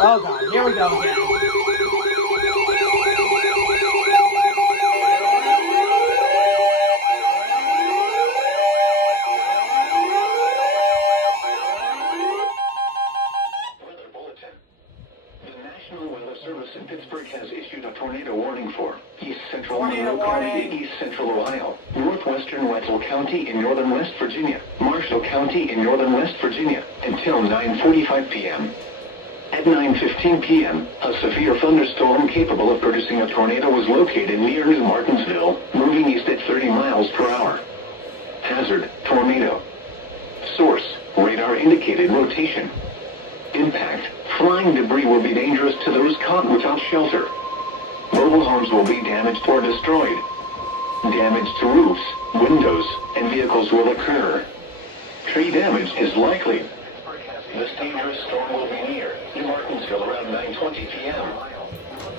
Oh god, here we go again. Weather bulletin. The National Weather Service in Pittsburgh has issued a tornado warning for East Central Monroe County in East Central Ohio, Northwestern Wetzel County in northern West Virginia, Marshall County in northern West Virginia, until 9:45 p.m. At 9:15 p.m., a severe thunderstorm capable of producing a tornado was located near New Martinsville, moving east at 30 miles per hour. Hazard, tornado. Source, radar indicated rotation. Impact, flying debris will be dangerous to those caught without shelter. Mobile homes will be damaged or destroyed. Damage to roofs, windows, and vehicles will occur. Tree damage is likely. This dangerous storm will be near New Martinsville around 9:20 p.m.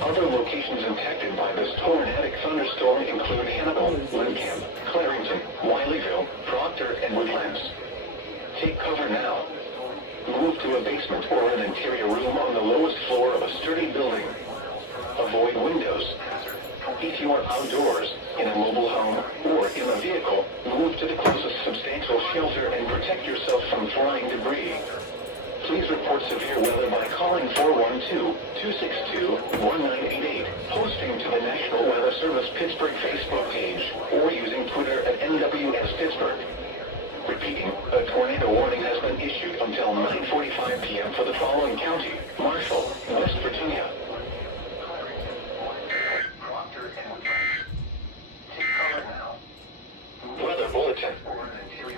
Other locations impacted by this tornadic thunderstorm include Hannibal, Lincamp, Clarington, Wileyville, Proctor, and Woodlands. Take cover now. Move to a basement or an interior room on the lowest floor of a sturdy building. Avoid windows. If you are outdoors, in a mobile home, or in a vehicle, move to the closest substantial shelter and protect yourself from flying debris. Please report severe weather by calling 412-262-1988, posting to the National Weather Service Pittsburgh Facebook page, or using Twitter at NWS Pittsburgh. Repeating, a tornado warning has been issued until 9:45 p.m. for the following county: Marshall, West Virginia. Weather bulletin.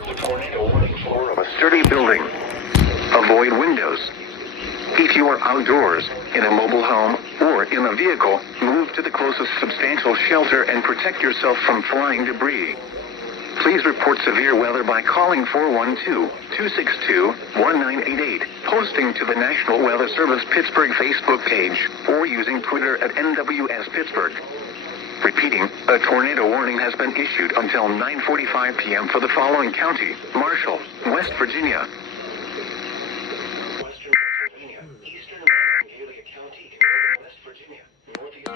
The tornado warning floor of a sturdy building. Avoid windows. If you are outdoors, in a mobile home, or in a vehicle, move to the closest substantial shelter and protect yourself from flying debris. Please report severe weather by calling 412-262-1988, posting to the National Weather Service Pittsburgh Facebook page, or using Twitter at NWS Pittsburgh. Repeating, a tornado warning has been issued until 9:45 p.m. for the following county: Marshall, West Virginia.